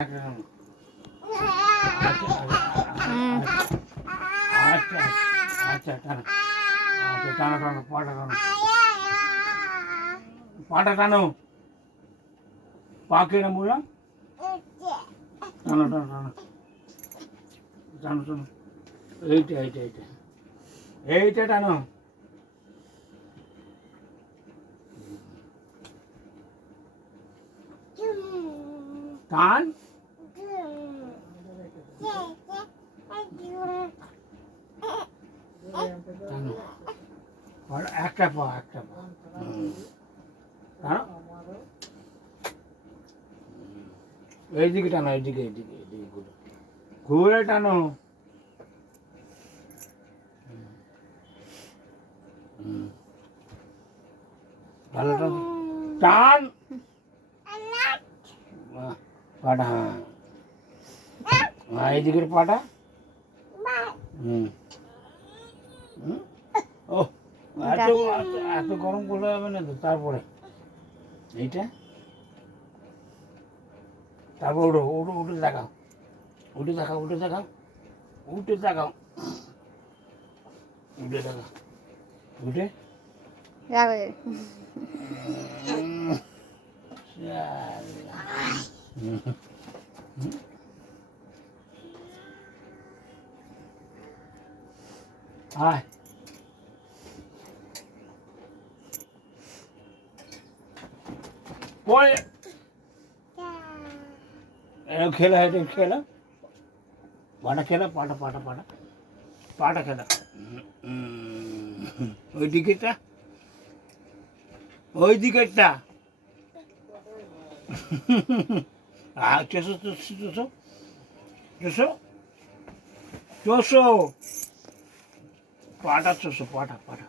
আচ্ছা আচ্ছা টানো আচ্ছা টানো টানো পাটা টানো পা কেনা বললাম টানো টানো টানো টানো টানো এইটা এইটা এইটা এইটা টানো টান একটা পা টানো এইদিকে টানো এইদিকে এইদিকে এইদিকে ঘুরে টানো ভালো টান পাটা হ্যাঁ এইদিকের পাটা ও এত এত গরম করলে হবে না তো তারপরে এইটা তারপর উঠো উঠো উঠে দেখাও উঠে দেখাও উঠে দেখাও উঠে দেখাও উঠে দেখাও উঠে আয় পরে খেলা এটা খেলা পাটা খেলা পাটা পাটা পাটা পাটা খেলা ওই দিকেরটা ওই দিকেরটা চোষো চোষো চোষো চোষো চোষো পাটা চোষো পাটা পাটা